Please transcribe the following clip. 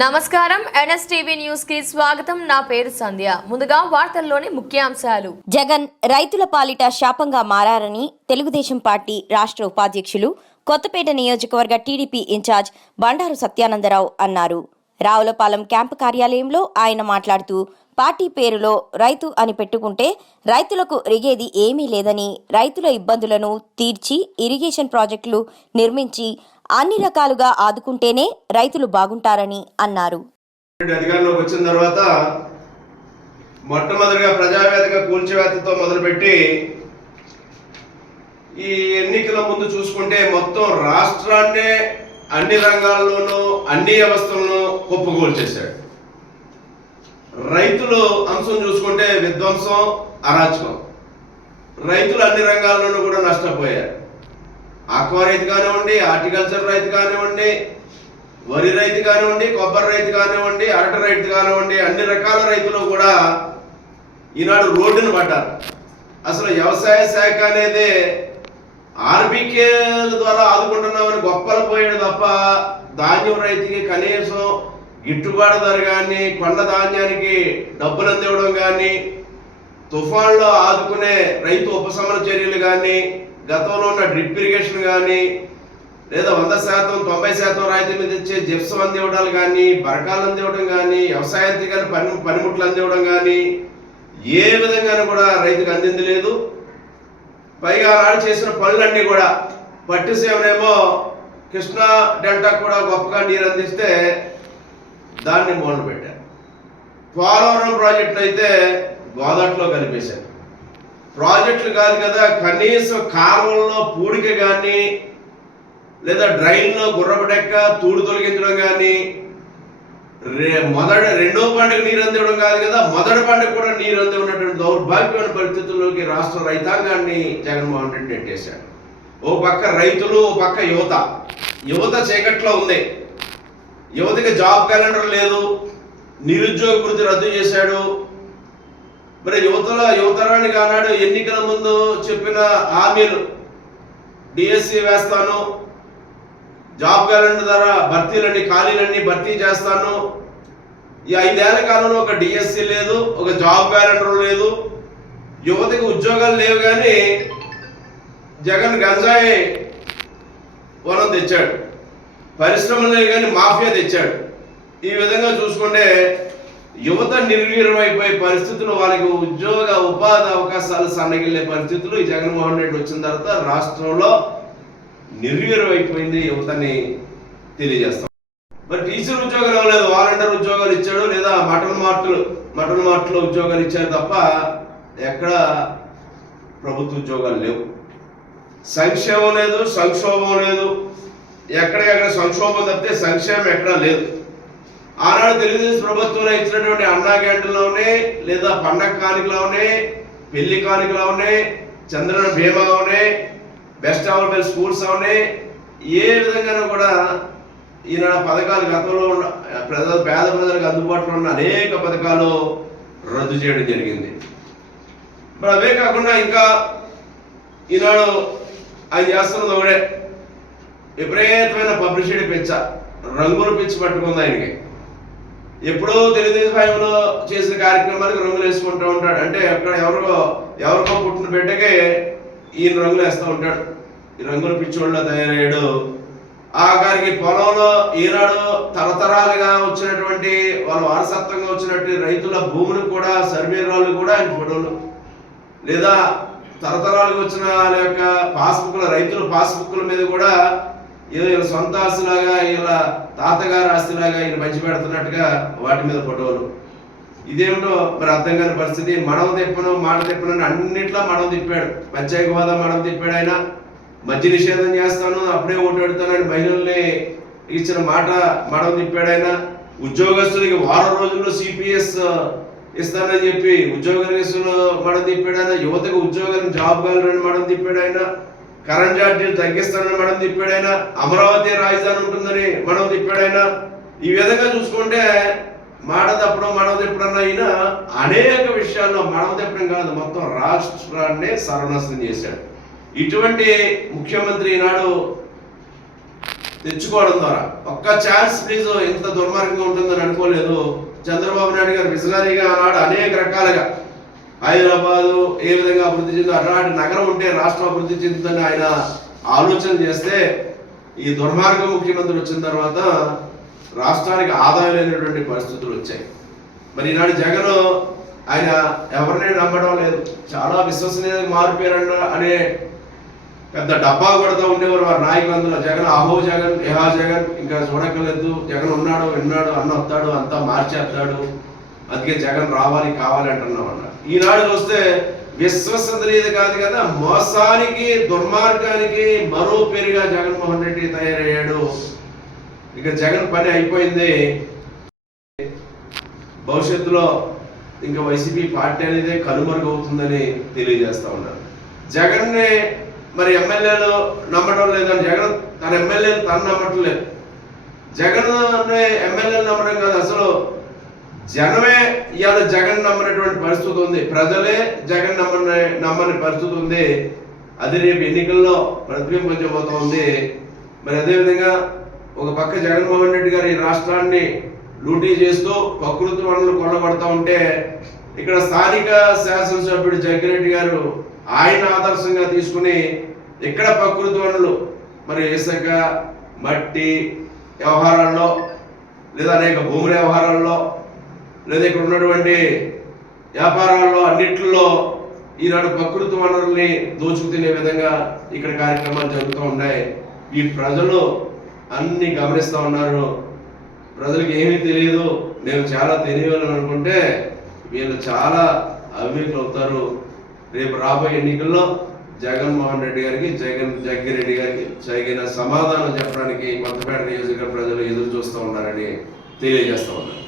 నమస్కారం. ఎన్ఎస్టీవీ న్యూస్కి స్వాగతం. నా పేరు సంధ్య. ముందుగా వార్తల్లోని ముఖ్యాంశాలు. జగన్ రైతుల పాలిట శాపంగా మారారని తెలుగుదేశం పార్టీ రాష్ట్ర ఉపాధ్యక్షులు కొత్తపేట నియోజకవర్గ టీడీపీ ఇన్ఛార్జ్ బండారు సత్యానందరావు అన్నారు. రావులపాలెం క్యాంపు కార్యాలయంలో ఆయన మాట్లాడుతూ పార్టీ పేరులో రైతు అని పెట్టుకుంటే రైతులకు రిగేది ఏమీ లేదని రైతుల ఇబ్బందులను తీర్చి ఇరిగేషన్ ప్రాజెక్టులు నిర్మించి అన్ని రకాలుగా ఆదుకుంటేనే రైతులు బాగుంటారని అన్నారు. అధికారంలోకి వచ్చిన తర్వాత మొట్టమొదటిగా ప్రజావేదిక కూల్చివేతతో మొదలుపెట్టి ఈ ఎన్నికల ముందు చూసుకుంటే మొత్తం రాష్ట్రాన్నే అన్ని రంగాల్లోనూ అన్ని వ్యవస్థలను కుప్పకూల్చేశాడు రైతులు అంశం చూసుకుంటే విధ్వంసం అరాచకం. రైతులు అన్ని రంగాల్లోనూ కూడా నష్టపోయారు. ఆక్వా రైతు కానివ్వండి హార్టికల్చర్ రైతు కానివ్వండి వరి రైతు కానివ్వండి కొబ్బరి రైతు కానివ్వండి అరటి రైతు కానివ్వండి అన్ని రకాల రైతులు కూడా ఈనాడు రోడ్డును పడ్డారు. అసలు వ్యవసాయ శాఖ అనేది ఆర్బీకేల ద్వారా ఆదుకుంటున్నామని గొప్పలు పోయాడు తప్ప ధాన్యం రైతుకి కనీసం గిట్టుబాటు ధర కానీ కొండ ధాన్యానికి డబ్బులు అందివ్వడం కానీ తుఫాన్లో ఆదుకునే రైతు ఉపశమన చర్యలు కానీ గతంలో ఉన్న డ్రిప్ ఇరిగేషన్ కానీ లేదా వంద శాతం తొంభై శాతం రాయితీ మీద ఇచ్చే జిప్సం అందివ్వడాలు కానీ బరకాలు అందివ్వడం కానీ వ్యవసాయానికి కానీ పని పనిముట్లు అందివ్వడం కానీ ఏ విధంగానూ కూడా రైతుకు అందింది లేదు. పైగా ఆనాడు చేసిన పనులన్నీ కూడా పట్టిసీమనేమో కృష్ణా డెల్టా కూడా గొప్పగా నీరు అందిస్తే దాన్ని మొదలు పెట్టారు పోలవరం ప్రాజెక్టును అయితే గోదాట్లో కలిపేశారు. ప్రాజెక్టులు కాదు కదా కనీసం కాలువల్లో పూడిక కానీ లేదా డ్రైన్లో గుర్రపడెక్క తూడు తొలగించడం కానీ రే మొదటి రెండో పండుగ నీరు అందివ్వడం కాదు కదా మొదటి పండుగ కూడా నీరు అందివ్వనటువంటి దౌర్భాగ్యమైన పరిస్థితుల్లోకి రాష్ట్ర రైతాంగాన్ని జగన్మోహన్ రెడ్డి నెట్టేశాడు. ఓ పక్క రైతులు ఓ పక్క యువత. యువత చీకట్లో ఉంది. యువతకి జాబ్ క్యాలెండర్ లేదు. నిరుద్యోగ వృత్తి రద్దు చేశాడు. మరి యువతల యువతరానికి ఆనాడు ఎన్నికల ముందు చెప్పిన హామీలు డిఎస్సి వేస్తాను జాబ్ క్యాలెండర్ ద్వారా భర్తీలన్నీ ఖాళీలన్నీ భర్తీ చేస్తాను. ఈ ఐదేళ్ళ కాలంలో ఒక డిఎస్సి లేదు ఒక జాబ్ క్యాలెండర్ లేదు. యువతకి ఉద్యోగాలు లేవు కానీ జగన్ గంజాయి వనం తెచ్చాడు. పరిశ్రమలు లేవు కానీ మాఫియా తెచ్చాడు. ఈ విధంగా చూసుకుంటే యువత నిర్వీర్యమైపోయే పరిస్థితులు వాళ్ళకి ఉద్యోగ ఉపాధి అవకాశాలు సన్నగిల్లే పరిస్థితులు ఈ జగన్మోహన్ రెడ్డి వచ్చిన తర్వాత రాష్ట్రంలో నిర్వీర్యమైపోయింది యువతని తెలియజేస్తాం. మరి టీచర్ ఉద్యోగాలు ఇవ్వలేదు వాలంటీర్ ఉద్యోగాలు ఇచ్చాడు లేదా మటన్ మార్టులు మటన్ మార్ట్లో ఉద్యోగాలు ఇచ్చారు తప్ప ఎక్కడ ప్రభుత్వ ఉద్యోగాలు లేవు. సంక్షేమం లేదు సంక్షోభం లేదు. ఎక్కడికెక్కడ సంక్షోభం తప్పితే సంక్షేమం ఎక్కడా లేదు. ఆనాడు తెలుగుదేశం ప్రభుత్వంలో ఇచ్చినటువంటి అన్నా క్యాంటీన్లోనే లేదా పండగ కానుకలోనే పెళ్ళి కానుకలోనే చంద్రన భీమాలోనే బెస్ట్ అవైలబుల్ స్కూల్స్ అవనే ఏ విధంగానూ కూడా ఈనాడు పథకాలు గతంలో ఉన్న ప్రజల పేద ప్రజలకు అందుబాటులో ఉన్న అనేక పథకాలు రద్దు చేయడం జరిగింది. మరి అవే కాకుండా ఇంకా ఈనాడు ఆయన చేస్తున్నది ఒకడే విపరీతమైన పబ్లిసిటీ పిచ్చ రంగులు పిచ్చి పట్టుకుంది ఆయనకి. ఎప్పుడో తెలుగుదేశం హయాంలో చేసిన కార్యక్రమానికి రంగులు వేసుకుంటూ ఉంటాడు. అంటే అక్కడ ఎవరికో ఎవరికో పుట్టిన బిడ్డకే ఈయన రంగులు వేస్తూ ఉంటాడు. ఈ రంగుల పిచ్చోళ్ళ తయారయ్యాడు. ఆఖరికి పొలంలో ఈనాడు తరతరాలుగా వచ్చినటువంటి వాళ్ళ వారసత్వంగా వచ్చినటువంటి రైతుల భూములకు కూడా సర్వేరాలు కూడా ఆయన ఫోటోలు. లేదా తరతరాలుగా వచ్చిన వాళ్ళ యొక్క పాస్బుక్ల రైతుల పాస్బుక్ల మీద కూడా ఏదో సొంత ఆశలాగా ఇలా తాతగారు ఆస్తిలాగా ఈయన పంచి పెడుతున్నట్టుగా వాటి మీద ఫోటోలు. ఇదేమిటో మరి అర్థం కాని పరిస్థితి. మడవ తిప్పను మాట తిప్పను అన్నిట్లో మడవ తిప్పాడు. పంచాయతీ హోదా మడవ తిప్పాడు ఆయన. మద్య నిషేధం చేస్తాను అప్పుడే ఓటు పెడతానని మహిళల్ని ఇచ్చిన మాట మడవ తిప్పాడు ఆయన. ఉద్యోగస్తులకి వారం రోజుల్లో సిపిఎస్ ఇస్తానని చెప్పి ఉద్యోగస్తులు మడవ తిప్పాడు ఆయన. యువతకు ఉద్యోగం జాబ్ కావాలని మడవ తిప్పాడు ఆయన. కరెంట్ ఛార్జీలు తగ్గిస్తానని మడం తిప్పాడైనా అమరావతి రాజధాని ఉంటుందని మనం తిప్పాడైనా ఈ విధంగా చూసుకుంటే మాట తప్పడం మడవ తిప్పడం అయినా అనేక విషయాల్లో మడవ తిప్పడం కాదు మొత్తం రాష్ట్రాన్ని సర్వనాశనం చేశాడు. ఇటువంటి ముఖ్యమంత్రి ఈనాడు తెచ్చుకోవడం ద్వారా ఒక్క ఛాన్స్ ప్లీజ్ ఇంత దుర్మార్గంగా ఉంటుందని అనుకోలేదు. చంద్రబాబు నాయుడు గారు విజనరీగా ఆనాడు అనేక రకాలుగా హైదరాబాద్ ఏ విధంగా అభివృద్ధి చెందో అలాంటి నగరం ఉంటే రాష్ట్రం అభివృద్ధి చెందుతుందని ఆయన ఆలోచన చేస్తే ఈ దుర్మార్గ ముఖ్యమంత్రి వచ్చిన తర్వాత రాష్ట్రానికి ఆదాయం లేనటువంటి పరిస్థితులు వచ్చాయి. మరి ఈనాడు జగన్ ఆయన ఎవరిని నమ్మడం లేదు. చాలా విశ్వసనీయ మారిపోయారన్న అనే పెద్ద డబ్బా కొడుతూ ఉండేవారు వారి నాయకులందరూ జగన్ అహో జగన్ ఎహా జగన్ ఇంకా చూడక్కర్లేదు. జగన్ ఉన్నాడు విన్నాడు అన్న వస్తాడు అంతా మార్చేస్తాడు. అందుకే జగన్ రావాలి కావాలి అంటున్నాం అన్నారు. ఈనాడు చూస్తే విశ్వసనీయత కాదు కదా మోసానికి దుర్మార్గానికి మరో పేరుగా జగన్మోహన్ రెడ్డి తయారయ్యాడు. ఇక జగన్ పని అయిపోయింది. భవిష్యత్తులో ఇంకా వైసీపీ పార్టీ అనేది కనుమరుగవుతుందని తెలియజేస్తా ఉన్నారు జగన్ని మరి ఎమ్మెల్యేలు నమ్మటం లేదని జగన్ తన ఎమ్మెల్యేలు తను నమ్మటం లేదు. జగన్ ఎమ్మెల్యేలు నమ్మడం కాదు అసలు జనమే ఇవాళ జగన్ నమ్మనటువంటి పరిస్థితి ఉంది. ప్రజలే జగన్ నమ్మని నమ్మని పరిస్థితి ఉంది. అది రేపు ఎన్నికల్లో ప్రతిబింబించబోతోంది మరి అదేవిధంగా ఒక పక్క జగన్మోహన్ రెడ్డి గారు ఈ రాష్ట్రాన్ని లూటీ చేస్తూ ప్రకృతి వనరులు కొనబడతా ఉంటే ఇక్కడ స్థానిక శాసనసభ్యుడు జగ్గిరెడ్డి గారు ఆయన ఆదర్శంగా తీసుకుని ఇక్కడ ప్రకృతి వనరులు? మరి ఇసుక మట్టి వ్యవహారాల్లో లేదా అనేక భూముల వ్యవహారాల్లో లేదా ఇక్కడ ఉన్నటువంటి వ్యాపారాల్లో అన్నిట్లో ఈనాడు ప్రకృతి వనరుల్ని దోచుకు తినే విధంగా ఇక్కడ కార్యక్రమాలు జరుగుతూ ఉన్నాయి. ఈ ప్రజలు అన్ని గమనిస్తూ ఉన్నారు. ప్రజలకు ఏమీ తెలియదు. నేను చాలా తెలియాలని అనుకుంటే వీళ్ళు చాలా అవినీతులు అవుతారు. రేపు రాబోయే ఎన్నికల్లో జగన్మోహన్ రెడ్డి గారికి జగన్ జగ్గిరెడ్డి గారికి తగిన సమాధానం చెప్పడానికి కొత్తపేట నియోజకవర్గ ప్రజలు ఎదురు చూస్తూ ఉన్నారని తెలియజేస్తా ఉన్నారు